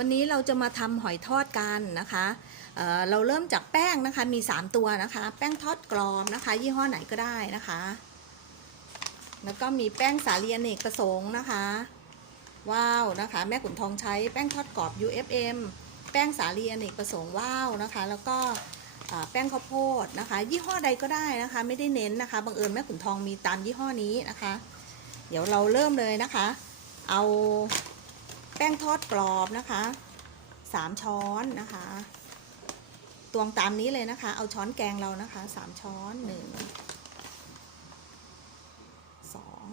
วันนี้เราจะมาทำหอยทอดกันนะคะเเราเริ่มจากแป้งนะคะมี 3 ตัวนะคะ แป้งทอดกรอบนะคะ ยี่ห้อไหนก็ได้นะคะ แล้วก็มีแป้งสาลีอเนกประสงค์นะคะ ว้าวนะคะ แม่ขุนทองใช้แป้งทอดกรอบ UFM แป้งสาลีอเนกประสงค์ว้าวนะคะ แล้วก็แป้งข้าวโพดนะคะ ยี่ห้อใดก็ได้นะคะ ไม่ได้เน้นนะคะบังเอิญแม่ขุนทองมีตามยี่ห้อนี้นะคะ เดี๋ยวเราเริ่มเลยนะคะ เอา แป้งทอดกรอบนะคะสามช้อนนะคะ ตวงตามนี้เลยนะคะ เอาช้อนแกงเรานะคะสามช้อนหนึ่งสอง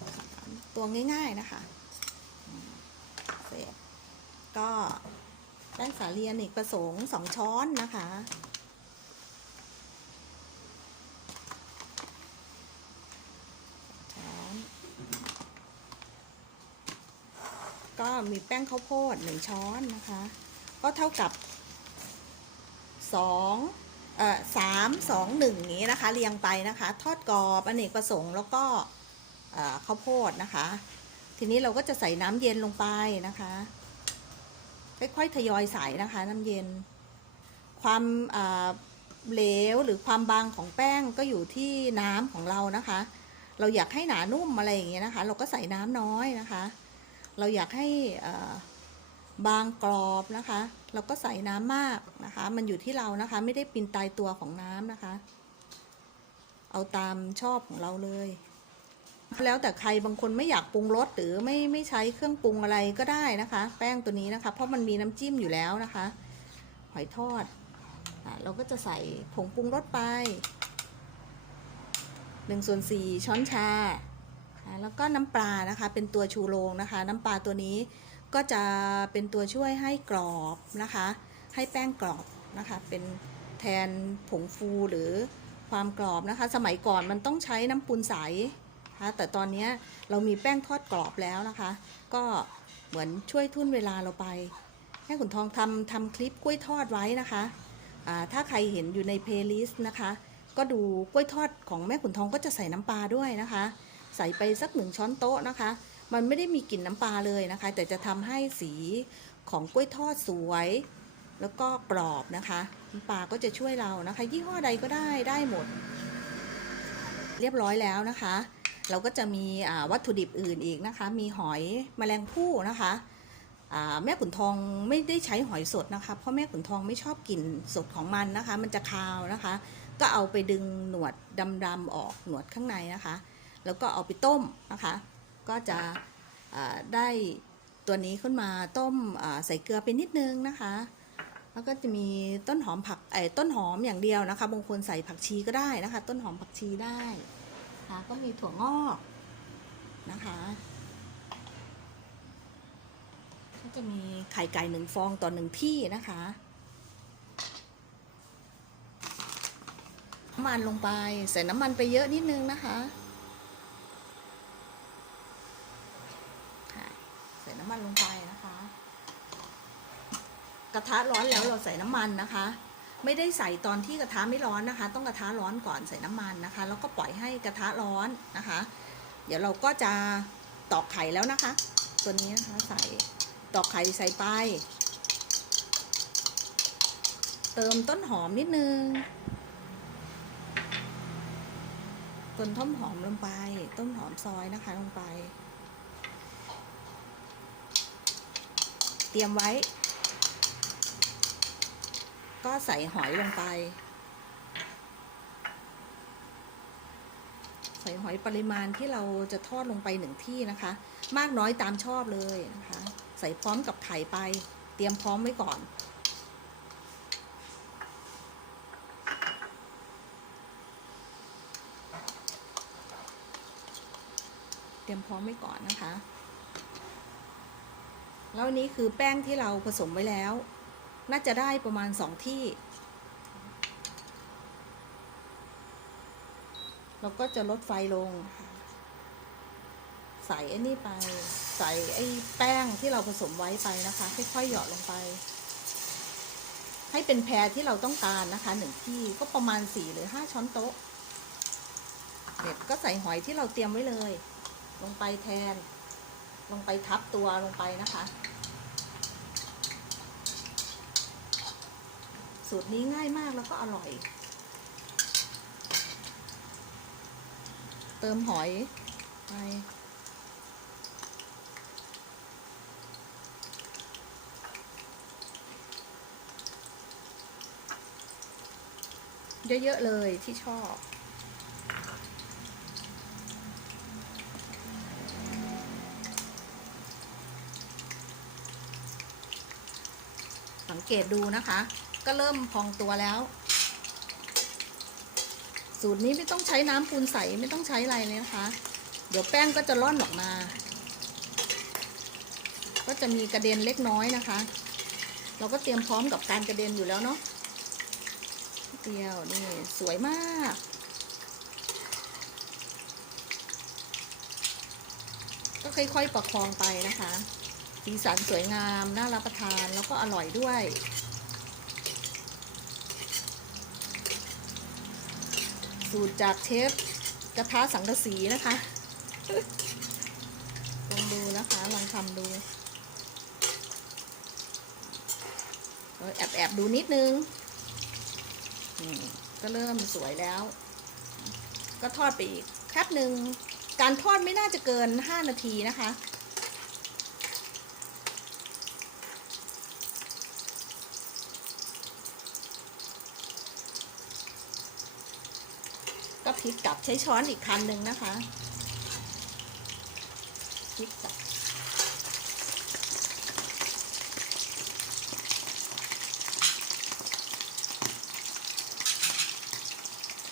สามตวงง่าย ๆนะคะเสร็จก็แป้งสาลีอเนกประสงค์สองช้อนนะคะ ช้อนก็ มีแป้งข้าวโพดหนึ่งช้อนนะคะ ก็เท่ากับสองเอ่อสามสองหนึ่งอย่างนี้นะคะ เรียงไปนะคะ ทอดกรอบอเนกประสงค์แล้วก็ข้าวโพดนะคะ ทีนี้เราก็จะใส่น้ำเย็นลงไปนะคะค่อยๆทยอยใส่นะคะ น้ำเย็น ความเหลวหรือความบางของแป้งก็อยู่ที่น้ำของเรานะคะ เราอยากให้หนานุ่มอะไรอย่างเงี้ยนะคะ เราก็ใส่น้ำน้อยนะคะ เราอยากให้บางกรอบนะคะ เราก็ใส่น้ำมากนะคะ มันอยู่ที่เรานะคะ ไม่ได้ปีนตายตัวของน้ำนะคะ เอาตามชอบของเราเลย แล้วแต่ใครบางคนไม่อยากปรุงรสหรือไม่ไม่ใช้เครื่องปรุงอะไรก็ได้นะคะ แป้งตัวนี้นะคะ เพราะมันมีน้ำจิ้มอยู่แล้วนะคะ หอยทอดอเราก็จะใส่ผงปรุงรสไป1ส่วน4ช้อนชา แล้วก็น้ำปลานะคะ เป็นตัวชูโรงนะคะ น้ำปลาตัวนี้ก็จะเป็นตัวช่วยให้กรอบนะคะ ให้แป้งกรอบนะคะ เป็นแทนผงฟูหรือความกรอบนะคะ สมัยก่อนมันต้องใช้น้ำปูนใสนะคะแต่ตอนนี้เรามีแป้งทอดกรอบแล้วนะคะ ก็เหมือนช่วยทุ่นเวลาเราไปให้ขุนทองทำทำคลิปกล้วยทอดไว้นะคะถ้าใครเห็นอยู่ในเพลย์ลิสต์นะคะ ก็ดูกล้วยทอดของแม่ขุนทองก็จะใส่น้ำปลาด้วยนะคะ ใส่ไปสักหนึ่งช้อนโต๊ะนะคะ มันไม่ได้มีกลิ่นน้ำปลาเลยนะคะ แต่จะทำให้สีของกล้วยทอดสวย แล้วก็กรอบนะคะน้ำปลาก็จะช่วยเรานะคะ ยี่ห้อใดก็ได้ได้หมด เรียบร้อยแล้วนะคะ เราก็จะมีวัตถุดิบอื่นอีกนะคะ มีหอยแมลงภู่นะคะแม่ขุนทองไม่ได้ใช้หอยสดนะคะ เพราะแม่ขุนทองไม่ชอบกลิ่นสดของมันนะคะ มันจะคาวนะคะ ก็เอาไปดึงหนวดดำๆออกหนวดข้างในนะคะ แล้วก็เอาไปต้มนะคะ ก็จะได้ตัวนี้ขึ้นมาต้มใส่เกลือไปนิดนึงนะคะ แล้วก็จะมีต้นหอมผักไอ้ต้นหอมอย่างเดียวนะคะบางคนใส่ผักชีก็ได้นะคะ ต้นหอมผักชีได้ค่ะก็มีถั่วงอกนะคะก็จะมีไข่ไก่หนึ่งฟองต่อหนึ่งที่นะคะน้ำมันลงไปใส่น้ำมันไปเยอะนิดนึงนะคะใส่น้ำมัน ลงไปนะคะ กระทะร้อนแล้วเราใส่น้ำมันนะคะ ไม่ได้ใส่ตอนที่กระทะไม่ร้อนนะคะ ต้องกระทะร้อนก่อนใส่น้ำมันนะคะ แล้วก็ปล่อยให้กระทะร้อนนะคะ เดี๋ยวเราก็จะตอกไข่แล้วนะคะ ตัวนี้นะคะใส่ตอกไข่ใส่ไป เติมต้นหอมนิดนึงต้นท่อมหอมลงไป ต้นหอมซอยนะคะลงไป เตรียมไว้ ก็ใส่หอยลงไป ใส่หอยปริมาณที่เราจะทอดลงไปหนึ่งที่นะคะ มากน้อยตามชอบเลยนะคะ ใส่พร้อมกับไข่ไป เตรียมพร้อมไว้ก่อนเตรียมพร้อมไว้ก่อนนะคะ แล้วนี้คือแป้งที่เราผสมไว้แล้ว น่าจะได้ประมาณสองที่ เราก็จะลดไฟลง ใส่ไอ้นี่ไป ใส่ไอ้แป้งที่เราผสมไว้ไปนะคะ ค่อยๆหยอดลงไป ให้เป็นแพรที่เราต้องการนะคะหนึ่งที่ก็ประมาณสี่หรือห้าช้อนโต๊ะเด็ดก็ใส่หอยที่เราเตรียมไว้เลย ลงไปแทน ลงไปทับตัวลงไปนะคะ สูตรนี้ง่ายมากแล้วก็อร่อย เติมหอยไปเยอะ ๆ เลยที่ชอบ งเกตดูนะคะ ก็เริ่มพองตัวแล้ว สูตรนี้ไม่ต้องใช้น้ำปูนใสไม่ต้องใช้อะไรเลยนะคะ เดี๋ยวแป้งก็จะร่อนออกมา ก็จะมีกระเด็นเล็กน้อยนะคะ เราก็เตรียมพร้อมกับการกระเด็นอยู่แล้วเนาะเดียวนี่สวยมากก็ค่อยๆประคองไปนะคะ สีสันสวยงาม น่ารับประทานแล้วก็อร่อยด้วย สูตรจากเชฟกระทะสังกะสีนะคะลองดูนะคะลองทำดูแอบแอบๆดูนิดนึงก็เริ่มสวยแล้ว ก็ทอดไปอีกแป๊บหนึ่งการทอดไม่น่าจะเกิน 5 นาทีนะคะ พลิกกลับใช้ช้อนอีกคันหนึ่งนะคะพลิกกลับ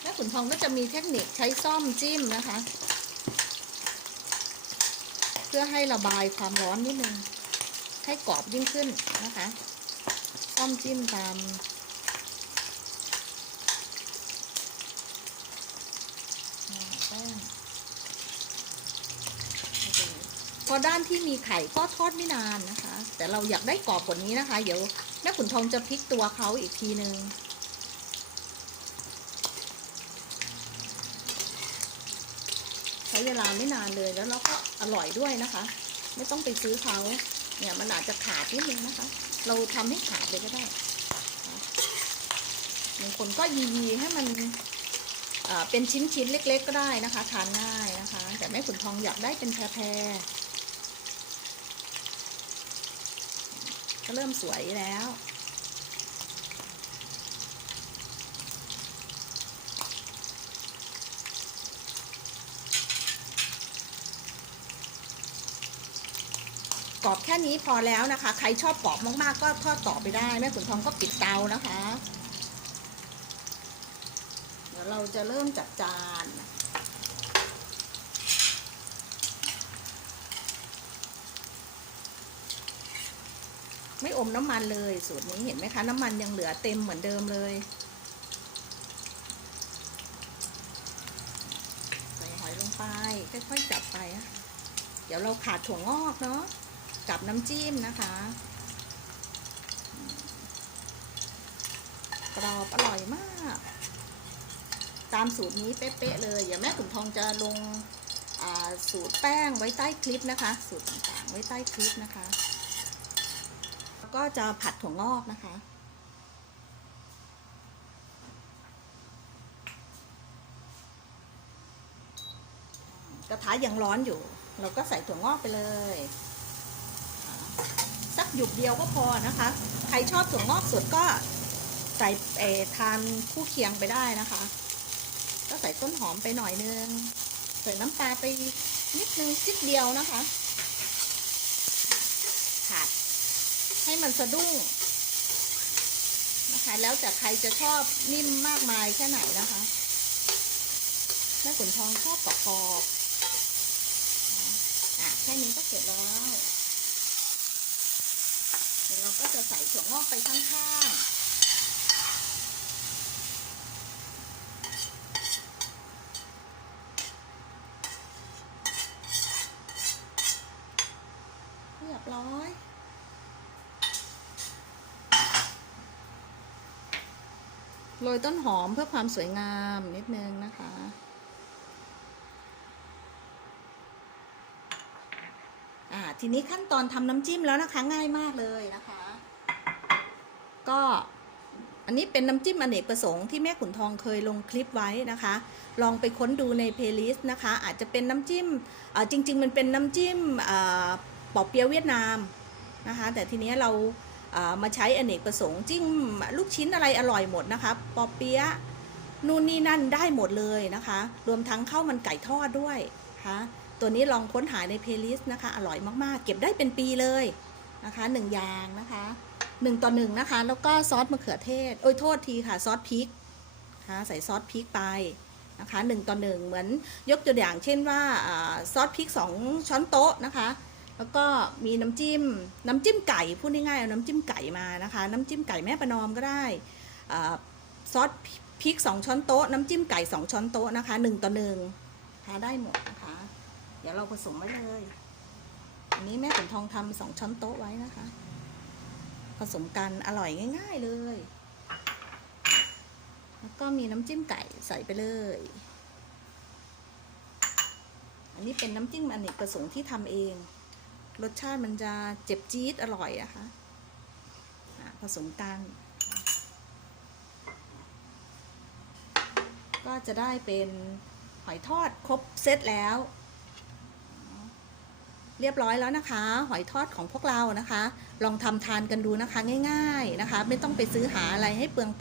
แม่ขุนทองก็จะมีเทคนิคใช้ซ่อมจิ้มนะคะ เพื่อให้ระบายความร้อนนิดนึง ให้กรอบยิ่งขึ้นนะคะ ซ่อมจิ้มตาม แป้งพ อด้านที่มีไข่ก็ทอดไม่นานนะคะ แต่เราอยากได้กรอบกว่านี้นะคะ เดี๋ยวแม่ขุนทองจะพลิกตัวเขาอีกทีนึงใช้เวลาไม่นานเลยแล้วเราก็อร่อยด้วยนะคะ ไม่ต้องไปซื้อเขาเนี่ยมันอาจจะขาดนิดนึงนะคะ เราทำให้ขาดเลยก็ได้บางคนก็ยีๆให้มันเป็นชิ้นๆเล็ก ๆ ก็ได้นะคะ ทานง่ายนะคะ แต่แม่ขุนทองอยากได้เป็นแพรๆ ก็เริ่มสวยแล้ว กรอบแค่นี้พอแล้วนะคะ ใครชอบกรอบมากๆ ก็ทอดต่อไปได้ แม่ขุนทองก็ปิดเตานะคะ เดี๋ยวเราจะเริ่มจัดจานไม่ อมน้ำมันเลยสูตรนี้เห็นไหมคะ น้ำมันยังเหลือเต็มเหมือนเดิมเลยใส่หอยลงไปค่อยๆจับไปเดี๋ยวเราขาดถั่วงอกเนาะกับน้ำจิ้มนะคะกรอบอร่อยมาก ตามสูตรนี้เป๊ะๆเลยอย่าแม่ขุนทองจะลงสูตรแป้งไว้ใต้คลิปนะคะ สูตรต่างๆไว้ใต้คลิปนะคะ ก็จะผัดถั่วงอกนะคะ กระทะยังร้อนอยู่ เราก็ใส่ถั่วงอกไปเลย สักหยุบเดียวก็พอนะคะ ใครชอบถั่วงอกสดก็ใส่เอทานคู่เคียงไปได้นะคะ ก็ใส่ต้นหอมไปหน่อยนึงใส่น้ำปลาไปนิดนึงจิดเดียวนะคะผัด ให้มันสะดุ้งนะคะ แล้วแต่ใครจะชอบนิ่มมากมายแค่ไหนนะคะแม่ขุนทองชอบกรอบอะแค่นี้ก็เสร็จแล้ว เดี๋ยวเราก็จะใส่ถั่วงอกไปข้างๆ เรียบร้อย โรยต้นหอมเพื่อความสวยงามนิดนึงนะคะ อ่า ทีนี้ขั้นตอนทำน้ำจิ้มแล้วนะคะ ง่ายมากเลยนะคะ ก็อันนี้เป็นน้ำจิ้มอเนกประสงค์ที่แม่ขุนทองเคยลงคลิปไว้นะคะ ลองไปค้นดูในเพลย์ลิสต์นะคะ อาจจะเป็นน้ำจิ้มจริง ๆ มันเป็นน้ำจิ้มเอ่อปอเปี๊ยะเวียดนามนะคะ แต่ทีนี้เรา มาใช้อเนกประสงค์จิ้มลูกชิ้นอะไรอร่อยหมดนะคะ ปอเปี๊ยะนู่นนี่นั่นได้หมดเลยนะคะ รวมทั้งข้าวมันไก่ทอดด้วยนะคะตัวนี้ลองค้นหาในเพลย์ลิสต์นะคะ อร่อยมากๆ เก็บได้เป็นปีเลยนะคะหนึ่งอย่างนะคะหนึ่งต่อหนึ่งนะคะ แล้วก็ซอสมะเขือเทศ โอ้ยโทษทีค่ะ ซอสพริกนะคะใส่ซอสพริกไปนะคะหนึ่งต่อหนึ่งเหมือนยกตัวอย่างเช่นว่าอาซอสพริกสองช้อนโต๊ะนะคะ แล้วก็มีน้ำจิ้ม น้ำจิ้มไก่พูดง่ายๆเอาน้ำจิ้มไก่มานะคะ น้ำจิ้มไก่แม่ประนอมก็ได้อซอสพริกสองช้อนโต๊ะ น้ำจิ้มไก่สองช้อนโต๊ะนะคะหนึ่งต่อหนึ่งทาได้หมดนะคะ เดี๋ยวเราผสมไว้เลย อันนี้แม่ขุนทองทำสองช้อนโต๊ะไว้นะคะ ผสมกันอร่อยง่าย ๆเลย แล้วก็มีน้ำจิ้มไก่ใส่ไปเลย อันนี้เป็นน้ำจิ้มอเนกประสงค์ที่ทำเอง รสชาติมันจะเจ็บจี๊ดอร่อยอะคะ่ะผสมกัน ก็จะได้เป็นหอยทอดครบเซตแล้ว เรียบร้อยแล้วนะคะ หอยทอดของพวกเรานะคะ ลองทำทานกันดูนะคะง่าย ๆนะคะ ไม่ต้องไปซื้อหาอะไรให้เปลืองตา